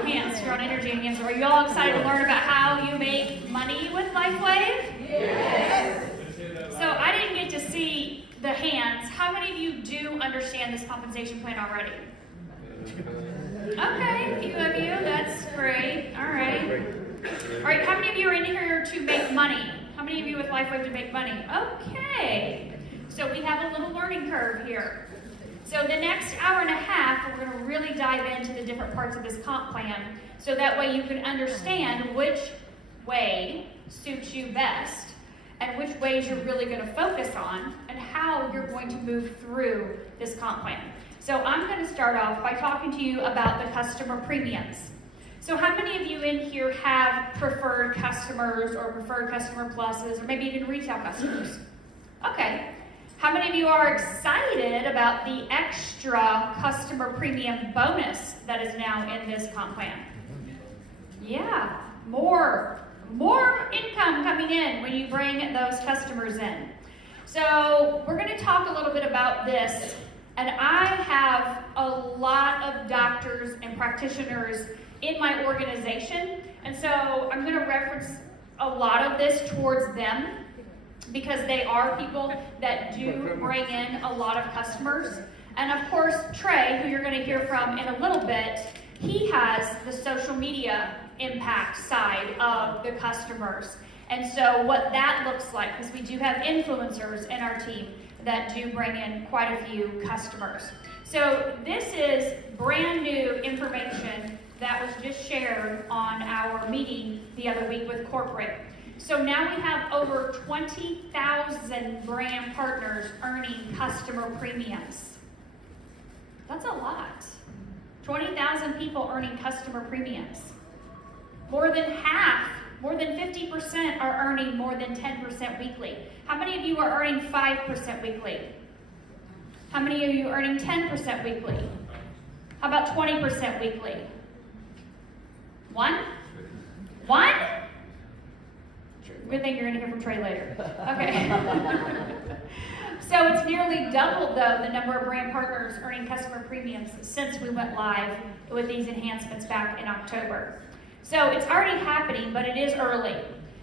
Enhanced. You're on Energy Enhanced. Are you all excited to learn about how you make money with LifeWave? Yes. So I didn't get to see the hands. How many of you do understand this compensation plan already? Okay, a few of you. That's great. All right. All right, how many of you are in here to make money? How many of you with LifeWave to make money? Okay. So we have a little learning curve here. So the next hour and a half, we're going to really dive into the different parts of this comp plan so that way you can understand which way suits you best and which ways you're really going to focus on and how you're going to move through this comp plan. So I'm going to start off by talking to you about the customer premiums. So how many of you in here have preferred customers or preferred customer pluses or maybe even retail customers? Okay. How many of you are excited about the extra customer premium bonus that is now in this comp plan? Yeah, more income coming in when you bring those customers in. So we're going to talk a little bit about this, and I have a lot of doctors and practitioners in my organization, and so I'm going to reference a lot of this towards them because they are people that do bring in a lot of customers. And of course, Trey, who you're going to hear from in a little bit, he has the social media impact side of the customers. And so what that looks like, because we do have influencers in our team that do bring in quite a few customers. So this is brand new information that was just shared on our meeting the other week with corporate. So now we have over 20,000 brand partners earning customer premiums. That's a lot. 20,000 people earning customer premiums. More than half, more than 50% are earning more than 10% weekly. How many of you are earning 5% weekly? How many of you are earning 10% weekly? How about 20% weekly? One? Good thing you're going to hear from Trey later. Okay. So it's nearly doubled, though, the number of brand partners earning customer premiums since we went live with these enhancements back in October. So it's already happening, but it is early.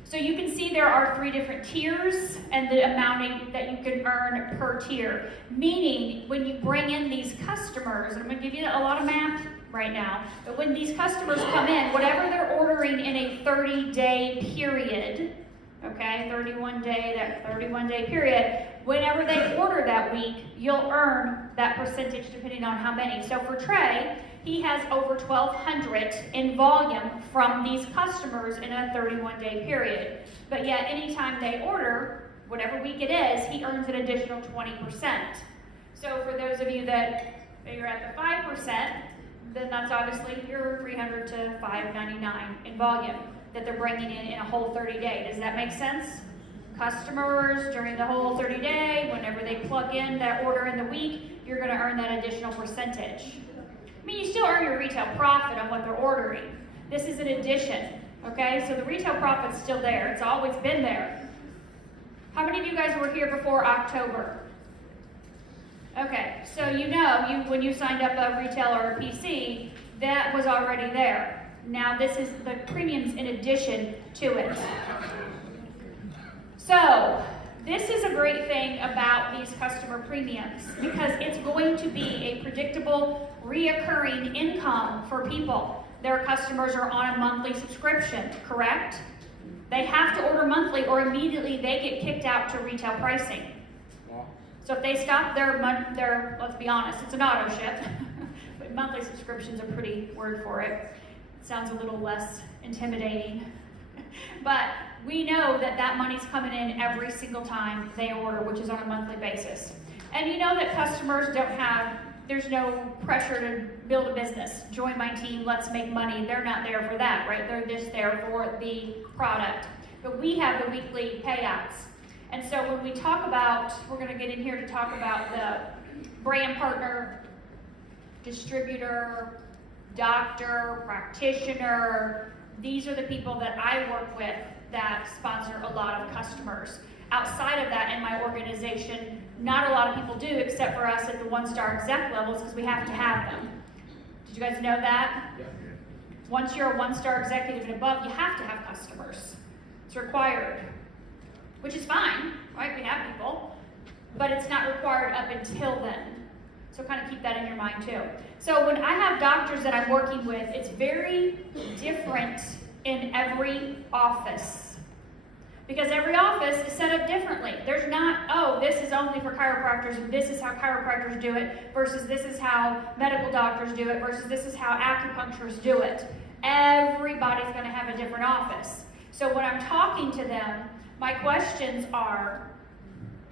So you can see there are 3 different tiers and the amounting that you can earn per tier. Meaning, when you bring in these customers, and I'm going to give you a lot of math right now, but when these customers come in, whatever they're ordering in a 30-day period, okay, 31-day period, whenever they order that week, you'll earn that percentage depending on how many. So for Trey, he has over 1,200 in volume from these customers in a 31-day period. But yet, anytime they order, whatever week it is, he earns an additional 20%. So for those of you that you're at the 5%, then that's obviously your 300 to 599 in volume that they're bringing in a whole 30-day. Does that make sense? Customers during the whole 30-day, whenever they plug in that order in the week, you're going to earn that additional percentage. I mean, you still earn your retail profit on what they're ordering. This is an addition, okay? So the retail profit's still there. It's always been there. How many of you guys were here before October? Okay, so when you signed up a retail or a PC, that was already there. Now this is the premiums in addition to it. So this is a great thing about these customer premiums because it's going to be a predictable, reoccurring income for people. Their customers are on a monthly subscription, correct? They have to order monthly or immediately they get kicked out to retail pricing. So if they stop their let's be honest, it's an auto ship, but monthly subscription's a pretty word for it. It sounds a little less intimidating. But we know that money's coming in every single time they order, which is on a monthly basis. And you know that customers there's no pressure to build a business. Join my team, let's make money. They're not there for that, right? They're just there for the product. But we have the weekly payouts. And so when we talk about, we're going to get in here to talk about the brand partner, distributor, doctor, practitioner. These are the people that I work with that sponsor a lot of customers. Outside of that, in my organization, not a lot of people do, except for us at the 1-star exec levels, because we have to have them. Did you guys know that? Yeah. Once you're a one-star executive and above, you have to have customers. It's required, which is fine, right? We have people, but it's not required up until then. So kind of keep that in your mind too. So when I have doctors that I'm working with, it's very different in every office. Because every office is set up differently. There's not, oh, this is only for chiropractors and this is how chiropractors do it versus this is how medical doctors do it versus this is how acupuncturists do it. Everybody's going to have a different office. So when I'm talking to them, my questions are,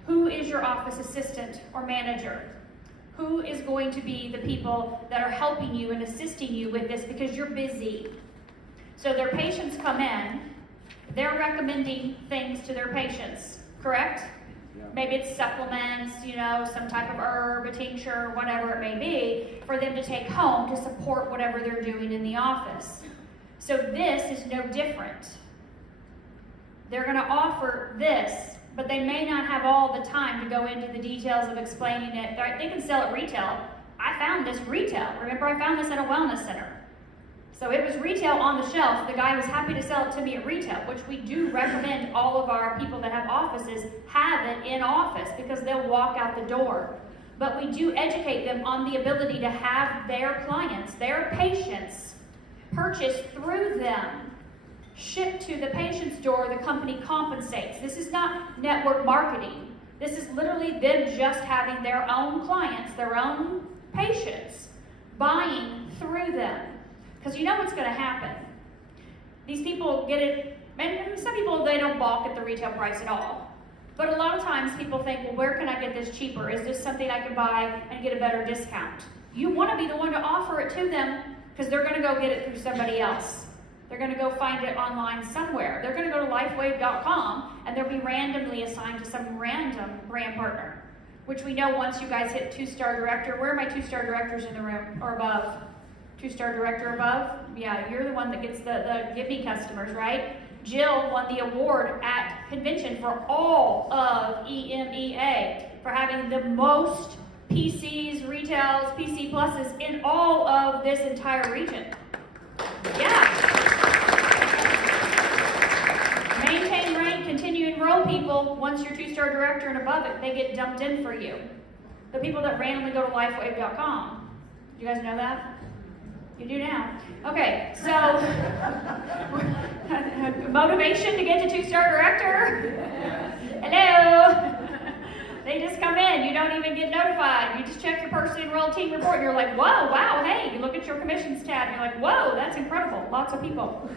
who is your office assistant or manager? Who is going to be the people that are helping you and assisting you with this because you're busy? So their patients come in, they're recommending things to their patients, correct? Yeah. Maybe it's supplements, some type of herb, a tincture, whatever it may be, for them to take home to support whatever they're doing in the office. So this is no different. They're going to offer this, but they may not have all the time to go into the details of explaining it. They can sell it retail. I found this retail. Remember, I found this at a wellness center. So it was retail on the shelf. The guy was happy to sell it to me at retail, which we do recommend all of our people that have offices have it in office because they'll walk out the door. But we do educate them on the ability to have their clients, their patients, purchase through them, shipped to the patient's door. The company compensates. This is not network marketing. This is literally them just having their own clients, their own patients, buying through them. Because you know what's going to happen. These people get it, and some people, they don't balk at the retail price at all. But a lot of times people think, well, where can I get this cheaper? Is this something I can buy and get a better discount? You want to be the one to offer it to them because they're going to go get it through somebody else. They're going to go find it online somewhere. They're going to go to LifeWave.com and they'll be randomly assigned to some random brand partner, which we know once you guys hit 2-star director. Where are my 2-star directors in the room or above? 2-star director above? Yeah, you're the one that gets the give me customers, right? Jill won the award at convention for all of EMEA for having the most PCs, retails, PC pluses in all of this entire region. Yeah. Maintain rank, continue to enroll people. Once you're 2-star director and above it, they get dumped in for you. The people that randomly go to LifeWave.com. Do you guys know that? You do now. Okay, so motivation to get to 2-star director. Hello. They just come in. You don't even get notified. You just check your personally enrolled team report and you're like, whoa, wow, hey. You look at your commissions tab and you're like, whoa, that's incredible. Lots of people.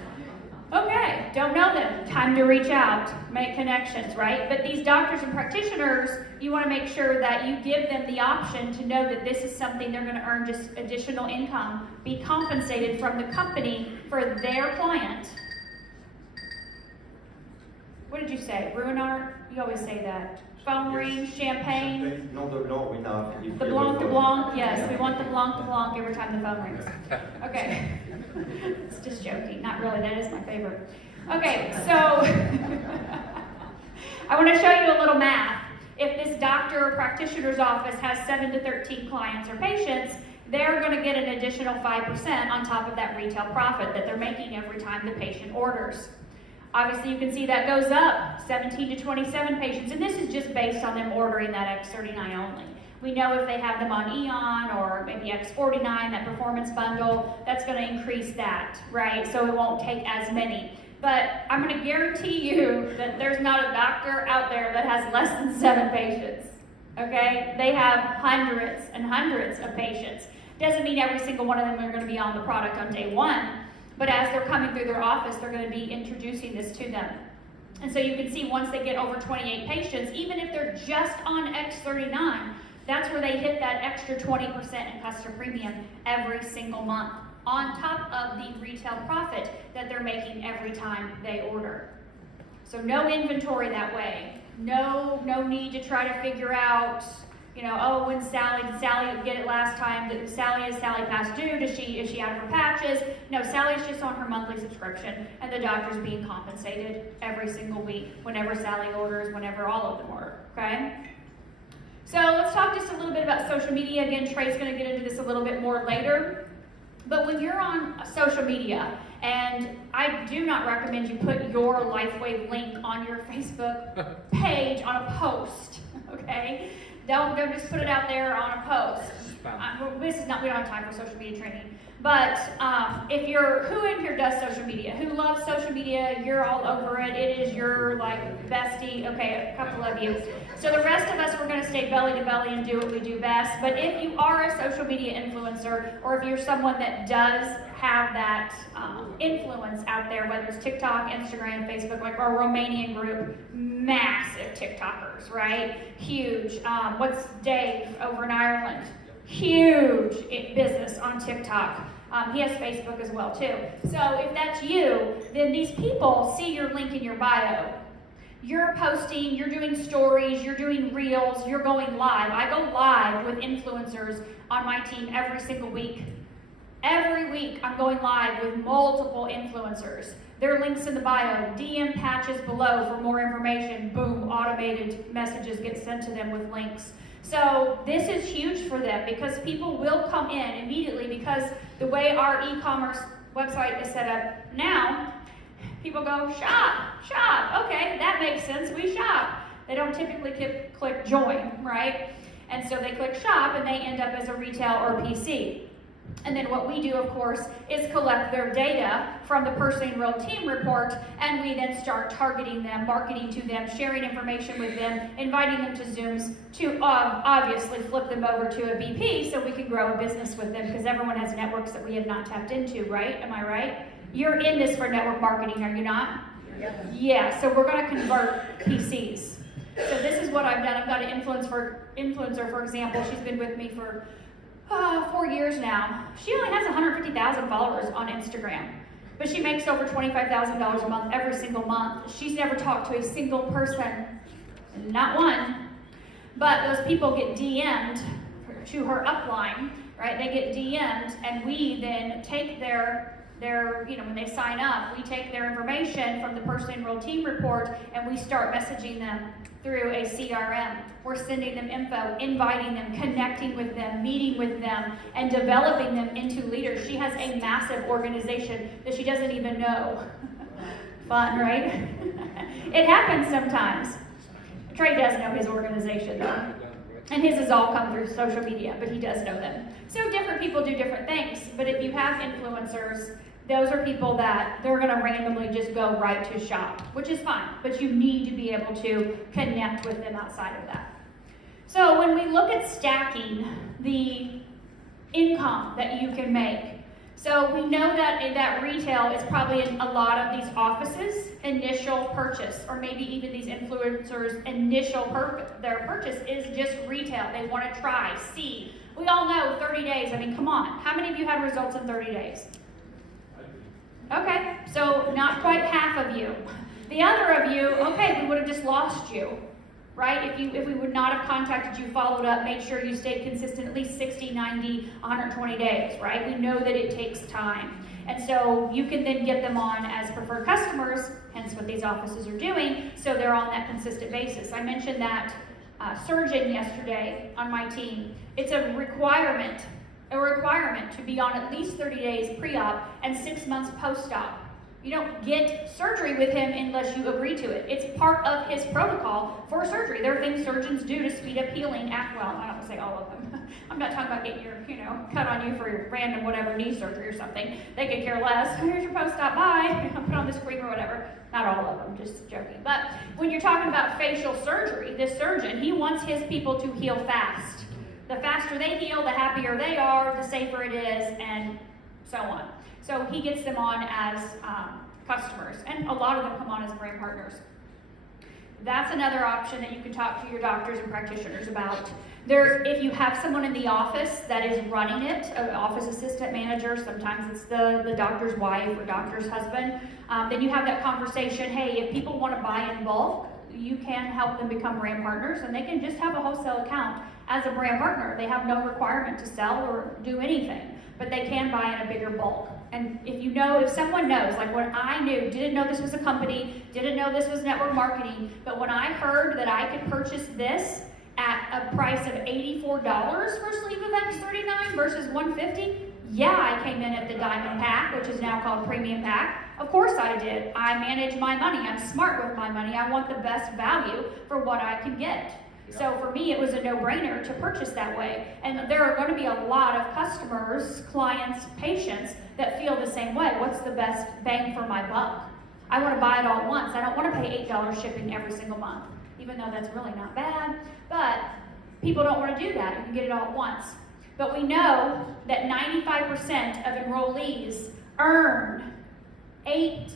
Okay, don't know them. Time to reach out, make connections, right? But these doctors and practitioners, you want to make sure that you give them the option to know that this is something they're going to earn just additional income, be compensated from the company for their client. What did you say? Ruinart? You always say that. Phone ring, champagne. No, we know. The blanc, yes, we want the blanc every time the phone rings. Okay. It's just joking, not really, that is my favorite. Okay, so I want to show you a little math. If this doctor or practitioner's office has 7 to 13 clients or patients, they're going to get an additional 5% on top of that retail profit that they're making every time the patient orders. Obviously, you can see that goes up, 17 to 27 patients, and this is just based on them ordering that X39 only. We know if they have them on Eon or maybe X49, that performance bundle, that's going to increase that, right? So it won't take as many. But I'm going to guarantee you that there's not a doctor out there that has less than 7 patients, okay? They have hundreds and hundreds of patients. Doesn't mean every single one of them are going to be on the product on day one, but as they're coming through their office, they're going to be introducing this to them. And so you can see once they get over 28 patients, even if they're just on X39, that's where they hit that extra 20% in customer premium every single month, on top of the retail profit that they're making every time they order. So no inventory that way. No need to try to figure out, oh, when did Sally get it last time? Is Sally past due? Is she out of her patches? No, Sally's just on her monthly subscription, and the doctor's being compensated every single week whenever Sally orders, whenever all of them order, okay? So let's talk just a little bit about social media. Again, Trey's going to get into this a little bit more later. But when you're on social media, and I do not recommend you put your LifeWave link on your Facebook page on a post, okay? Don't just put it out there on a post. We don't have time for social media training. But who in here does social media? Who loves social media? You're all over it. It is your bestie. Okay, a couple of you. So the rest of us, we're going to stay belly to belly and do what we do best. But if you are a social media influencer, or if you're someone that does have that influence out there, whether it's TikTok, Instagram, Facebook, like our Romanian group, massive TikTokers, right? Huge. What's Dave over in Ireland? Huge business on TikTok. He has Facebook as well too. So if that's you, then these people see your link in your bio. You're posting, you're doing stories, you're doing reels, you're going live. I go live with influencers on my team every single week. Every week I'm going live with multiple influencers. Their links in the bio, DM patches below for more information. Boom, automated messages get sent to them with links. So this is huge for them because people will come in immediately because the way our e-commerce website is set up now, people go, shop, okay, that makes sense, we shop. They don't typically click join, right? And so they click shop and they end up as a retail or PC. And then what we do, of course, is collect their data from the person enrolled team report, and we then start targeting them, marketing to them, sharing information with them, inviting them to Zooms to obviously flip them over to a BP so we can grow a business with them because everyone has networks that we have not tapped into, right? Am I right? You're in this for network marketing, are you not? Yeah, so we're going to convert PCs. So this is what I've done. I've got an influencer, for example. She's been with me for 4 years now. She only has 150,000 followers on Instagram, but she makes over $25,000 a month every single month. She's never talked to a single person, not one, but those people get DM'd to her upline, right? They get DM'd, and we then take their when they sign up, we take their information from the person enrolled team report and we start messaging them through a CRM. We're sending them info, inviting them, connecting with them, meeting with them, and developing them into leaders. She has a massive organization that she doesn't even know. Fun, right? It happens sometimes. Trey does know his organization though. And his has all come through social media, but he does know them. So different people do different things. But if you have influencers, those are people that they're going to randomly just go right to shop, which is fine. But you need to be able to connect with them outside of that. So when we look at stacking the income that you can make, so we know that that retail is probably in a lot of these offices' initial purchase, or maybe even these influencers' initial their purchase is just retail. They want to try, see. We all know 30 days. I mean, come on. How many of you had results in 30 days? Okay, so not quite half of you. The other of you, okay, we would have just lost you, right? If we would not have contacted you, followed up, made sure you stayed consistent at least 60, 90, 120 days, right? We know that it takes time. And so you can then get them on as preferred customers, hence what these offices are doing, so they're on that consistent basis. I mentioned that surgeon yesterday on my team. It's a requirement to be on at least 30 days pre-op and 6 months post-op. You don't get surgery with him unless you agree to it. It's part of his protocol for surgery. There are things surgeons do to speed up healing. I don't want to say all of them. I'm not talking about getting your, cut on you for your random whatever knee surgery or something. They could care less. Here's your post-op, bye. Put on this cream or whatever. Not all of them, just joking. But when you're talking about facial surgery, this surgeon, he wants his people to heal fast. The faster they heal, the happier they are, the safer it is, and so on. So he gets them on as customers, and a lot of them come on as brand partners. That's another option that you can talk to your doctors and practitioners about. If you have someone in the office that is running it, an office assistant manager, sometimes it's the doctor's wife or doctor's husband, then you have that conversation, hey, if people want to buy in bulk, you can help them become brand partners, and they can just have a wholesale account as a brand partner. They have no requirement to sell or do anything, but they can buy in a bigger bulk. And if someone knows, like when I didn't know this was a company, didn't know this was network marketing, but when I heard that I could purchase this at a price of $84 for Sleeve of X39 versus $150, Yeah, I came in at the Diamond Pack, which is now called Premium Pack. Of course I did. I manage my money. I'm smart with my money. I want the best value for what I can get. So for me, it was a no-brainer to purchase that way. And there are going to be a lot of customers, clients, patients that feel the same way. What's the best bang for my buck? I want to buy it all at once. I don't want to pay $8 shipping every single month, even though that's really not bad. But people don't want to do that. You can get it all at once. But we know that 95% of enrollees earn a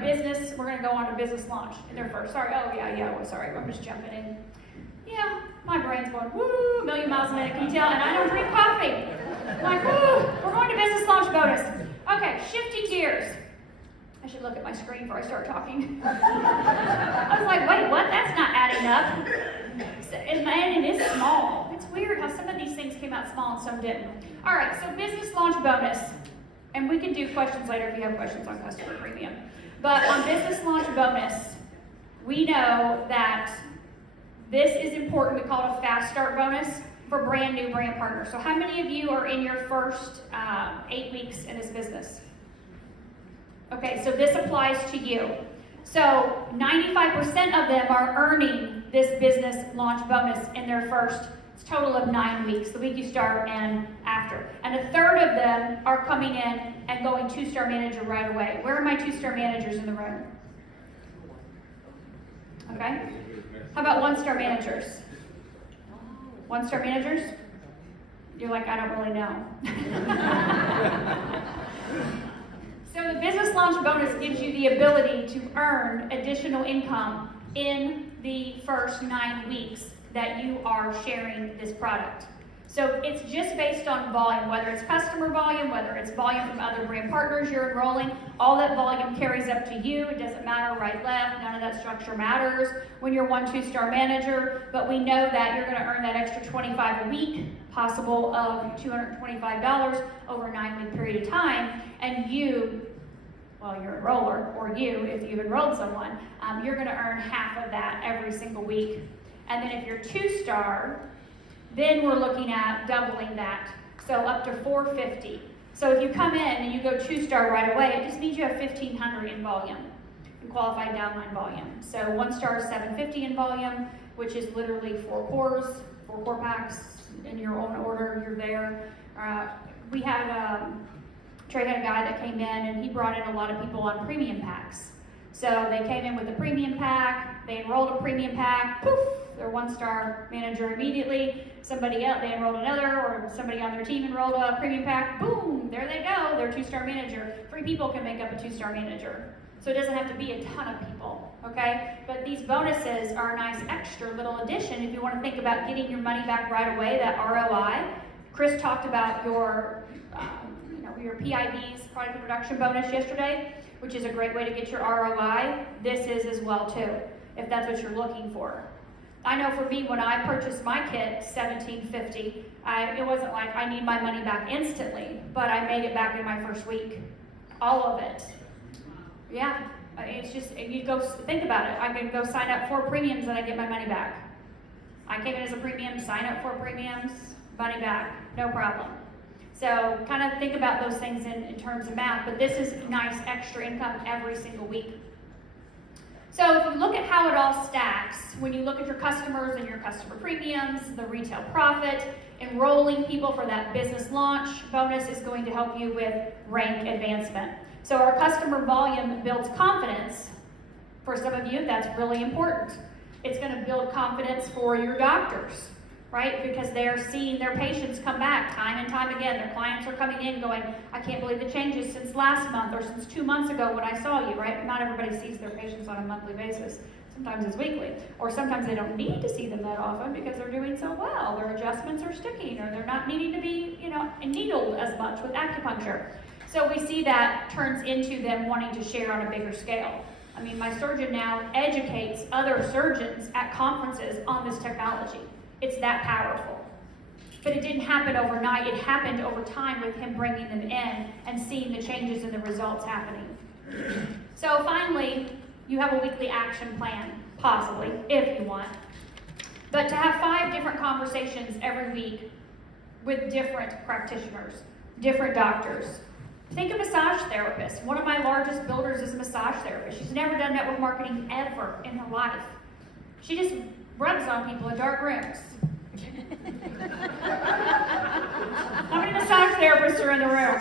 business. We're going to go on to business launch in their first. Sorry, sorry, I'm just jumping in. Yeah, my brain's going, woo, a million miles a minute, can you tell? And I don't drink coffee. I'm like, woo, we're going to business launch bonus. Okay, shifting gears. I should look at my screen before I start talking. I was like, wait, what? That's not adding up. And it is small. It's weird how some of these things came out small and some didn't. All right, so business launch bonus. And we can do questions later if you have questions on customer premium. But on business launch bonus, we know that this is important. We call it a fast start bonus for brand new brand partners. So how many of you are in your first 8 weeks in this business? Okay, so this applies to you. So 95% of them are earning this business launch bonus in their first total of 9 weeks, the week you start and after. And a third of them are coming in and going 2-star manager right away. Where are my 2-star managers in the room? Okay. How about 1-star managers? 1-star managers? You're like, I don't really know. So the business launch bonus gives you the ability to earn additional income in the first 9 weeks that you are sharing this product. So it's just based on volume, whether it's customer volume, whether it's volume from other brand partners you're enrolling, all that volume carries up to you. It doesn't matter right, left, none of that structure matters when you're 1-2-star manager, but we know that you're gonna earn that extra $25 a week, possible of $225 over a 9-week period of time, and you, well, your enroller, or you, if you've enrolled someone, you're gonna earn half of that every single week. And then if you're 2-star, then we're looking at doubling that, so up to $450. So if you come in and you go 2-star right away, it just means you have $1,500 in volume, in qualified downline volume. So 1-star is $750 in volume, which is literally 4 cores, 4 core packs in your own order. You're there. We had Trey had a guy that came in and he brought in a lot of people on premium packs. So they came in with a premium pack, they enrolled a premium pack, poof, they're 1-star manager immediately. Somebody else, they enrolled another, or somebody on their team enrolled a premium pack, boom, there they go, they're 2-star manager. 3 people can make up a 2-star manager. So it doesn't have to be a ton of people, okay? But these bonuses are a nice extra little addition if you want to think about getting your money back right away, that ROI. Chris talked about your PIB's, product introduction bonus yesterday, which is a great way to get your ROI. This is as well too, if that's what you're looking for. I know for me, when I purchased my kit, $1,750, it wasn't like I need my money back instantly, but I made it back in my first week. All of it. Yeah, it's just, you go think about it. I can go sign up for premiums and I get my money back. I came in as a premium, sign up for premiums, money back, no problem. So kind of think about those things in terms of math, but this is nice extra income every single week. So if you look at how it all stacks, when you look at your customers and your customer premiums, the retail profit, enrolling people for that business launch bonus is going to help you with rank advancement. So our customer volume builds confidence. For some of you, that's really important. It's going to build confidence for your doctors, right? Because they're seeing their patients come back time and time again. Their clients are coming in going, I can't believe the changes since last month or since 2 months ago when I saw you, right? Not everybody sees their patients on a monthly basis. Sometimes it's weekly. Or sometimes they don't need to see them that often because they're doing so well. Their adjustments are sticking, or they're not needing to be, needled as much with acupuncture. So we see that turns into them wanting to share on a bigger scale. I mean, my surgeon now educates other surgeons at conferences on this technology. It's that powerful. But it didn't happen overnight. It happened over time with him bringing them in and seeing the changes and the results happening. So finally, you have a weekly action plan, possibly, if you want. But to have 5 different conversations every week with different practitioners. different doctors. Think of massage therapists. One of my largest builders is a massage therapist. She's never done network marketing ever in her life. She just rubs on people in dark rooms. How many massage therapists are in the room?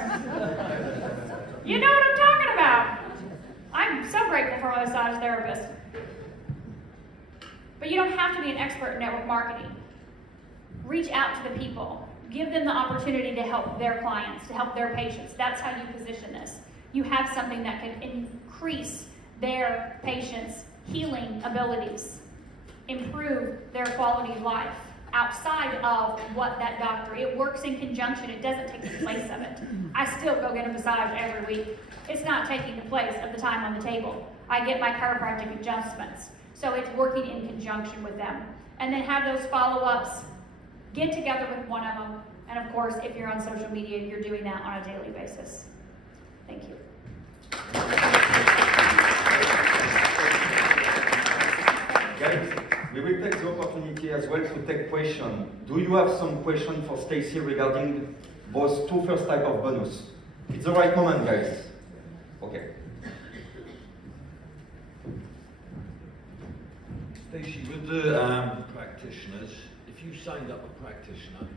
You know what I'm talking about. I'm so grateful for my massage therapist. But you don't have to be an expert in network marketing. Reach out to the people. Give them the opportunity to help their clients, to help their patients. That's how you position this. You have something that can increase their patients' healing abilities, improve their quality of life outside of what that doctor, it works in conjunction, it doesn't take the place of it. I still go get a massage every week. It's not taking the place of the time on the table. I get my chiropractic adjustments. So it's working in conjunction with them. And then have those follow-ups, get together with one of them, and of course, if you're on social media, you're doing that on a daily basis. Thank you. Guys, we will take the opportunity as well to take questions. Do you have some question for Staci regarding those two first type of bonus? It's the right moment, guys. Okay. Staci, with the practitioners, if you signed up a practitioner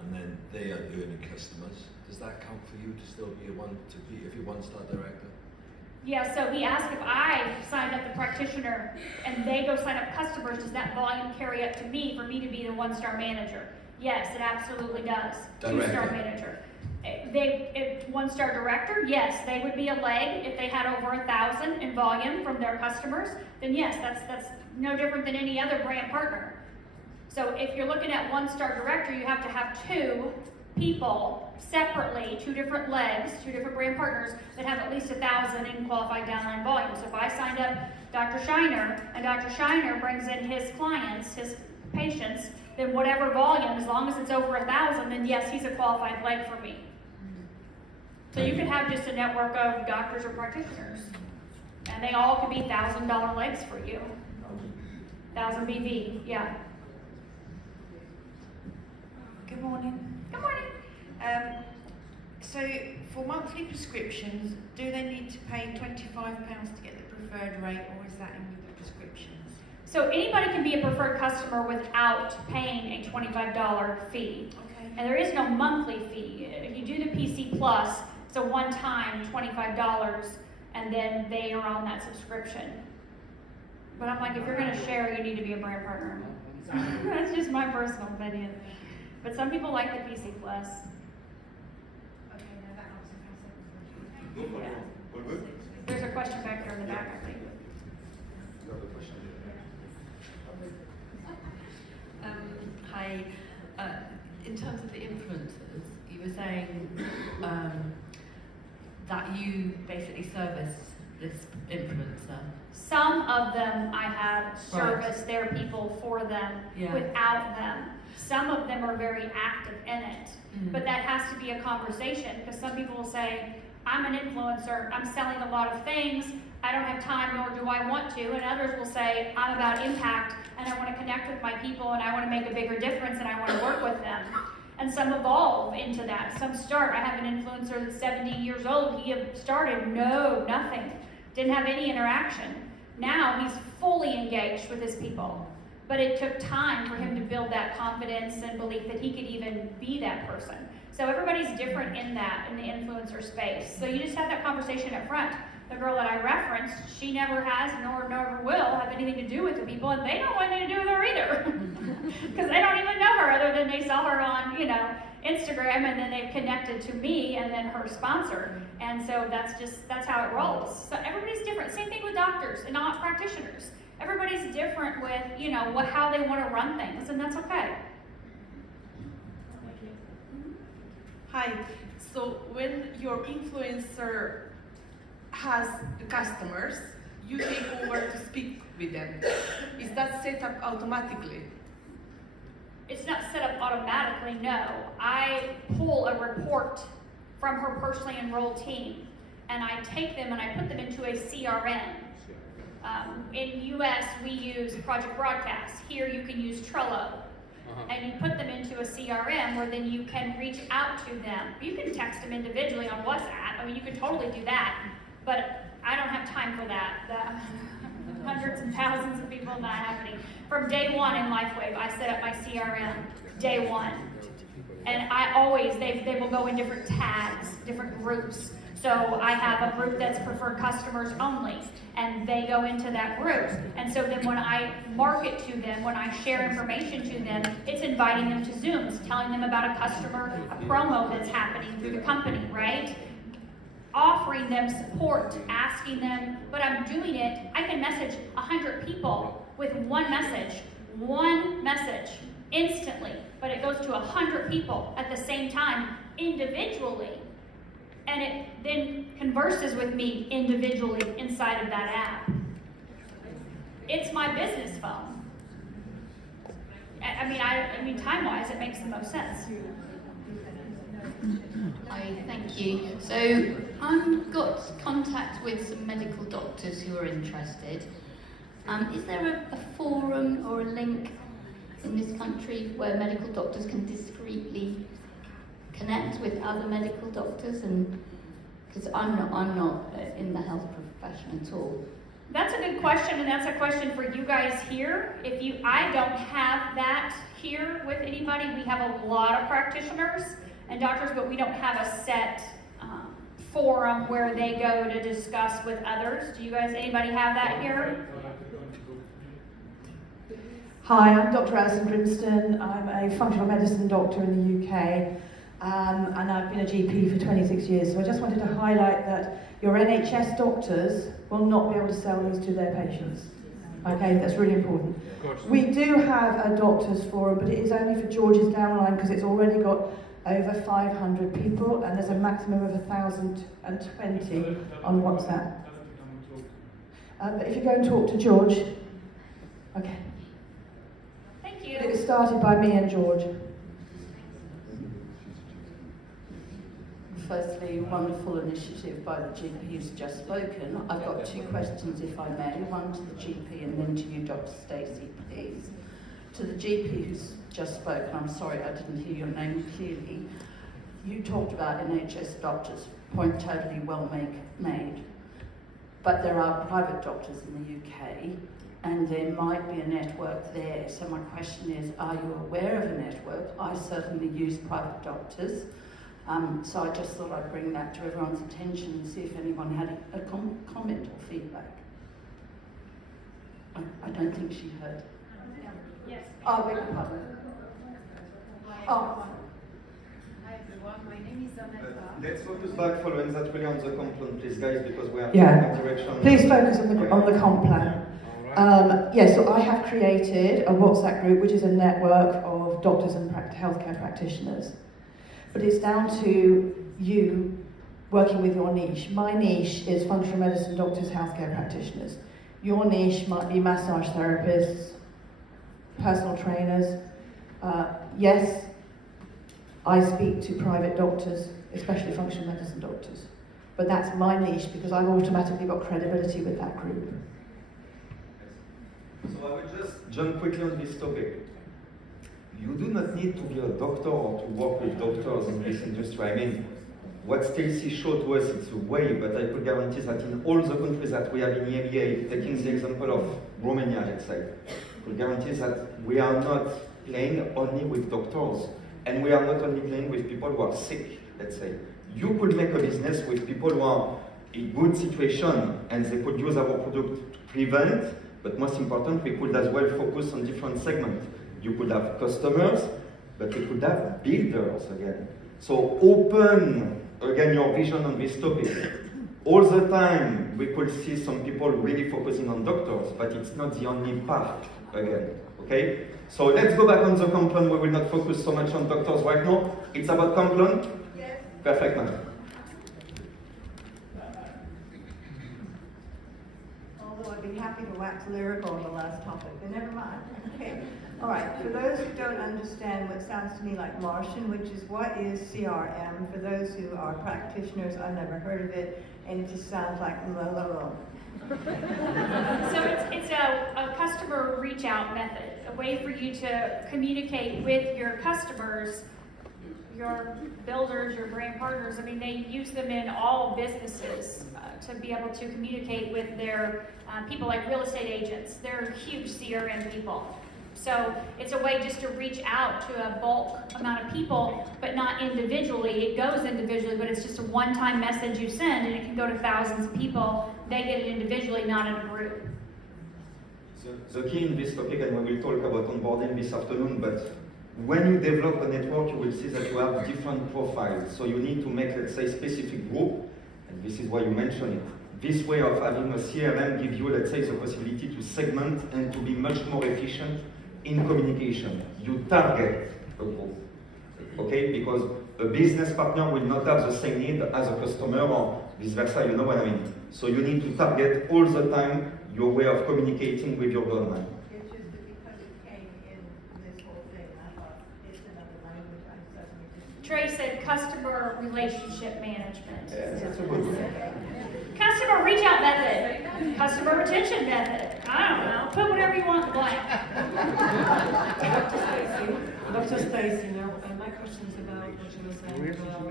and then they are earning customers, does that count for you to still be if you're one-star director? Yeah, so he asked if I signed up the practitioner and they go sign up customers, does that volume carry up to me for me to be the one-star manager? Yes, it absolutely does. Two-star manager. One-star director, yes, they would be a leg. If they had over 1,000 in volume from their customers, then yes, that's no different than any other brand partner. So if you're looking at one-star director, you have to have two people separately, two different legs, two different brand partners that have at least 1,000 in qualified downline volume. So if I signed up Dr. Shiner and Dr. Shiner brings in his clients, his patients, then whatever volume, as long as it's over 1,000, then yes, he's a qualified leg for me. So you could have just a network of doctors or practitioners, and they all could be $1,000 legs for you. 1,000 BV, yeah. Good morning. Good morning. So for monthly prescriptions, do they need to pay £25 to get the preferred rate, or is that in with the prescriptions? So anybody can be a preferred customer without paying a $25 fee. Okay. And there is no monthly fee. If you do the PC Plus, it's a one-time $25, and then they are on that subscription. But I'm like, if you're going to share, you need to be a brand partner. That's just my personal opinion. But some people like the PC Plus. Okay, now that answers my second question. Yeah. There's a question back there in the back, I think. Hi. In terms of the influencers, you were saying that you basically service this influencer. Some of them I have serviced their people for them without them. Some of them are very active in it, but that has to be a conversation, because some people will say, I'm an influencer, I'm selling a lot of things, I don't have time, nor do I want to, and others will say, I'm about impact, and I want to connect with my people, and I want to make a bigger difference, and I want to work with them. And some evolve into that. Some start. I have an influencer that's 70 years old. He started nothing. Didn't have any interaction. Now he's fully engaged with his people. But it took time for him to build that confidence and belief that he could even be that person. So everybody's different in that, in the influencer space. So you just have that conversation up front. The girl that I referenced, she never has nor will have anything to do with the people, and they don't want anything to do with her either. Because they don't even know her other than they saw her on, Instagram, and then they've connected to me and then her sponsor. And so that's how it rolls. So everybody's different. Same thing with doctors and not practitioners. Everybody's different with, how they want to run things, and that's okay. Hi. So when your influencer has customers, you take over to speak with them. Is that set up automatically? It's not set up automatically, no. I pull a report from her personally enrolled team, and I take them and I put them into a CRM. In US, we use Project Broadcast. Here you can use Trello. and you put them into a CRM where then you can reach out to them. You can text them individually on WhatsApp. I mean, you can totally do that, but I don't have time for that. The hundreds and thousands of people not happening. From day one in LifeWave, I set up my CRM, day one. And I always, they will go in different tags, different groups. So I have a group that's preferred customers only, and they go into that group. And so then when I market to them, when I share information to them, it's inviting them to Zooms, telling them about a customer, a promo that's happening through the company, right? Offering them support, asking them, but I'm doing it, I can message 100 people with one message, instantly, but it goes to 100 people at the same time, individually. And it then converses with me individually inside of that app. It's my business phone. I mean, time-wise, it makes the most sense. Hi, thank you. So I've got contact with some medical doctors who are interested. Is there a forum or a link in this country where medical doctors can discreetly connect with other medical doctors? And because I'm not in the health profession at all. That's a good question, and that's a question for you guys here. I don't have that here with anybody. We have a lot of practitioners and doctors, but we don't have a set forum where they go to discuss with others. Do you guys, anybody have that here? Hi, I'm Dr. Alison Grimston. I'm a functional medicine doctor in the UK, and I've been a GP for 26 years. So I just wanted to highlight that your NHS doctors will not be able to sell these to their patients. Okay, that's really important. We do have a doctors forum, but it is only for George's downline because it's already got over 500 people, and there's a maximum of 1,020 on WhatsApp. But if you go and talk to George, okay. Thank you. It was started by me and George. Firstly, wonderful initiative by the GP who's just spoken. I've got two questions, if I may. One to the GP and then to you, Dr. Staci, please. To the GP who's just spoken, I'm sorry I didn't hear your name clearly. You talked about NHS doctors, point totally well made. But there are private doctors in the UK, and there might be a network there. So my question is, are you aware of a network? I certainly use private doctors. So I just thought I'd bring that to everyone's attention and see if anyone had a comment or feedback. I don't think she heard. Yes. Oh, beg your pardon. Oh. Hi everyone, my name is Aneta. Let's focus back following that really on the complaint, please, guys, because we have Yeah. direction. Please focus on the comp plan. So I have created a WhatsApp group, which is a network of doctors and healthcare practitioners. But it's down to you working with your niche. My niche is functional medicine doctors, healthcare practitioners. Your niche might be massage therapists, personal trainers. Yes, I speak to private doctors, especially functional medicine doctors. But that's my niche because I've automatically got credibility with that group. So I will just jump quickly on this topic. You do not need to be a doctor or to work with doctors in this industry. I mean, what Staci showed to us, it's a way, but I could guarantee that in all the countries that we have in EMEA, taking the example of Romania, let's say, I could guarantee that we are not playing only with doctors, and we are not only playing with people who are sick, let's say. You could make a business with people who are in good situation, and they could use our product to prevent, but most important, we could as well focus on different segments. You could have customers, but you could have builders again. So open again your vision on this topic. All the time we could see some people really focusing on doctors, but it's not the only path again. Okay? So let's go back on the complaint. We will not focus so much on doctors right now. It's about complaint? Yes. Perfect, man. Although I'd be happy to wax lyrical on the last topic, but never mind. Okay. All right, for those who don't understand what sounds to me like Martian, which is what is CRM? For those who are practitioners, I've never heard of it, and it just sounds like blah, blah, blah. So it's a customer reach out method, a way for you to communicate with your customers, your builders, your brand partners. I mean, they use them in all businesses to be able to communicate with their people like real estate agents. They're huge CRM people. So it's a way just to reach out to a bulk amount of people, but not individually. It goes individually, but it's just a one-time message you send, and it can go to thousands of people. They get it individually, not in a group. The key in this topic, and we will talk about onboarding this afternoon, but when you develop a network, you will see that you have different profiles. So you need to make, let's say, specific group, and this is why you mentioned it. This way of having a CRM gives you, let's say, the possibility to segment and to be much more efficient in communication. You target a group, okay? Because a business partner will not have the same need as a customer or vice versa, you know what I mean? So you need to target all the time your way of communicating with your doorman. It's just that because it came in this whole thing, I thought it's another language I suddenly didn't. Trey said customer relationship management. Yes, that's a good one. Customer reach out method, customer retention method. I don't know, put whatever you want in blank. Dr. Staci, now my question is about what you were saying about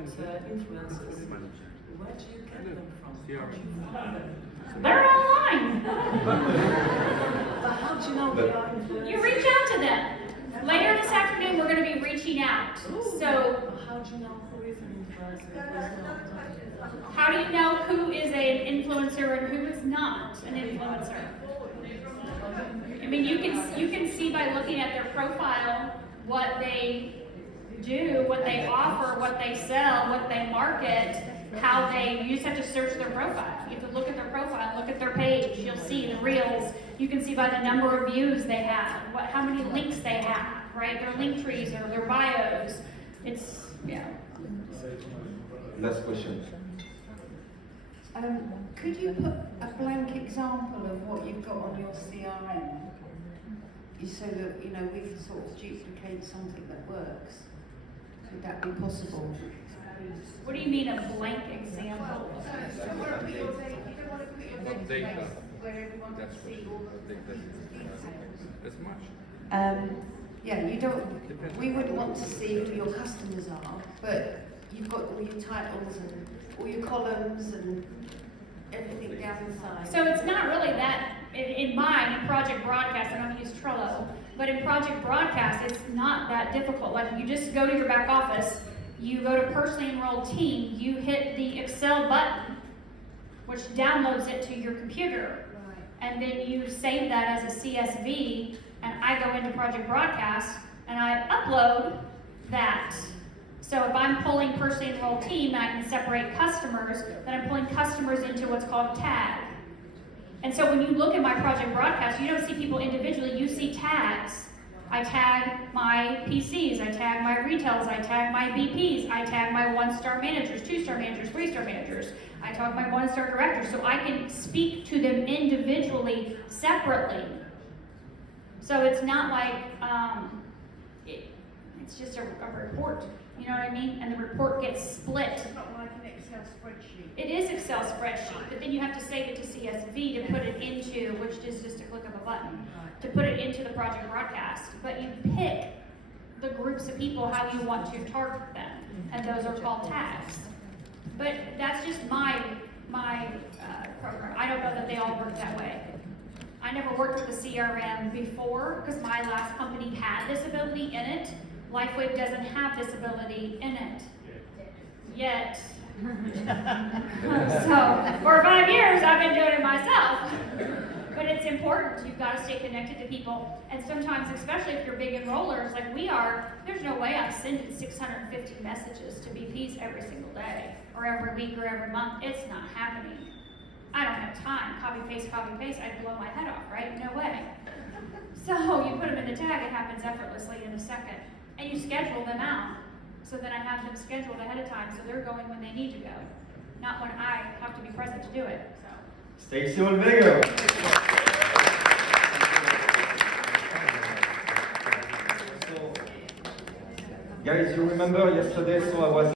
influencers. Where do you get them from? How do you find them? They're online. But how do you know they are influencers? You reach out to them. Later this afternoon, we're going to be reaching out. So, How do you know who is an influencer and who is not? how do you know who is an influencer and who is not an influencer? I mean, you can see by looking at their profile what they do, what they offer, what they sell, what they market, how they. You just have to search their profile. You have to look at their profile, look at their page. You'll see the reels. You can see by the number of views they have, how many links they have, right? Their link trees or their bios. It's yeah. Last question. Could you put a blank example of what you've got on your CRM? So that, you know, we can sort of duplicate something that works. Could that be possible? What do you mean a blank example? You don't want to put your data where everyone can see all the details. As much. Yeah, you don't. We would want to see who your customers are, but you've got all your titles and all your columns and everything down the side. So it's not really that, in Project Broadcast, I don't use Trello, but in Project Broadcast, it's not that difficult. Like, you just go to your back office, you go to personally enrolled team, you hit the Excel button, which downloads it to your computer, and then you save that as a CSV, and I go into Project Broadcast, and I upload that. So if I'm pulling personally enrolled team, and I can separate customers, then I'm pulling customers into what's called tag. And so when you look at my Project Broadcast, you don't see people individually, you see tags. I tag my PCs, I tag my retails, I tag my VPs, I tag my 1-star managers, 2-star managers, 3-star managers, I tag my 1-star directors, so I can speak to them individually, separately. So it's not like, it's just a report, you know what I mean? And the report gets split. It's not like an Excel spreadsheet. It is Excel spreadsheet, but then you have to save it to CSV to put it into, which is just a click of a button, to put it into the Project Broadcast. But you pick the groups of people how you want to target them, and those are called tags. But that's just my program. I don't know that they all work that way. I never worked with a CRM before because my last company had this ability in it. LifeWave doesn't have this ability in it yet. So for 5 years I've been doing it myself. But it's important. You've got to stay connected to people. And sometimes, especially if you're big enrollers like we are, there's no way I'm sending 650 messages to VPs every single day or every week or every month. It's not happening. I don't have time. Copy, paste, I'd blow my head off, right? No way. So you put them in the tag, it happens effortlessly in a second. And you schedule them out. So then I have them scheduled ahead of time so they're going when they need to go, not when I have to be present to do it. So. Staci Olvego. Guys, you remember yesterday, so I was